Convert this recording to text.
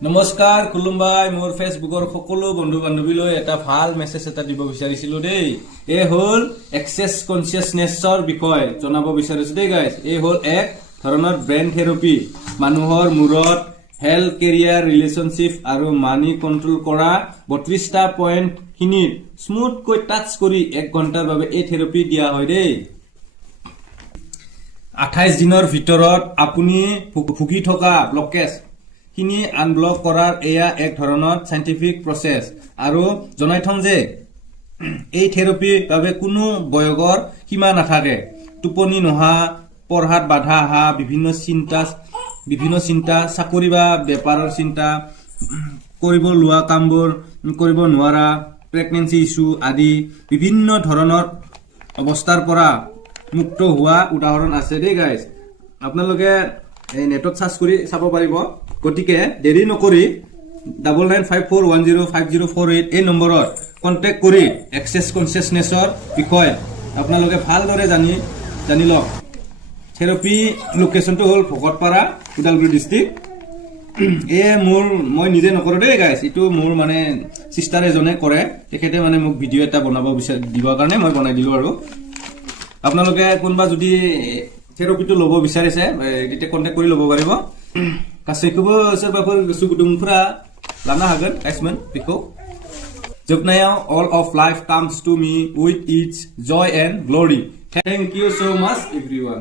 নমস্কাৰ খুলুমবাই মোৰ ফেচবুকৰ সকলো বন্ধু বান্ধৱীলৈ এটা ভাল মেছেজ এটা দিব বিচাৰিছিলো দেই এই হল এক্সেস কনসিয়াসনেছৰ বিষয় জনাব বিচাৰিছো দেই গাইস এই হল এক ধৰণৰ ব্ৰেইন থেৰাপি মানুহৰ মূৰত হেল্থ কেৰিয়াৰ ৰিলেশনশিপ আৰু মানি কন্ট্ৰোল কৰা 32টা পইণ্ট খিনিত স্মুথ কৈ টাচ কৰি 1 ঘণ্টাৰ বাবে এই থেৰাপি দিয়া হয় দেই 28 দিনৰ ভিতৰত আপুনি ভুগি থকা ব্লকেজ খিনি আনব্লক কৰাৰ এয়া এক ধৰণৰ সাইন্টিফিক প্ৰসেস আৰু জনাই থং যে এই থেৰাপিৰ বাবে কোনো বয়সৰ সীমা নাথাকে টোপনি নহা পঢ়াত বাধা আহা বিভিন্ন চিন্তা চাকৰি বা বেপাৰৰ চিন্তা কৰিব লোৱা কামবোৰ কৰিব নোৱাৰা প্ৰেগনেন্সি ইস্যু আদি বিভিন্ন ধৰণৰ অৱস্থাৰ পৰা মুক্ত হোৱা উদাহৰণ আছে দেই গাইস আপোনালোকে এই নেটত সাৰ্চ কৰি চাব পাৰিব গতিকে দেৰি নকৰি 9954105048 এই নম্বৰত কন্টাক্ট কৰি এক্সেস কনসিয়াসনেছৰ বিষয় আপোনালোকে ভালদৰে জানি লওক থেৰাপি লোকেশনটো হল ভকতপাৰা উদালগুৰি ডিস্ট্ৰিক্ট মই নিজে নকৰো দেই গাইস ইটো মোৰ মানে সিস্টাৰ এজনে কৰে তেখেতে মানে মোক ভিডিও এটা বনাব দিবৰ কাৰণে মই বনাই দিলো আৰু আপোনালোকে কোনবা যদি থেৰাপিটো লব বিচাৰিছে এতে কন্টাক্ট কৰি লব পাৰিব गासैखौबो सोरबाफोर गोसो गुदुंफोरा लानो हागोन गाइसमोन बेखौ जोबनायाव all of life comes to me with its joy and glory thank you so much everyone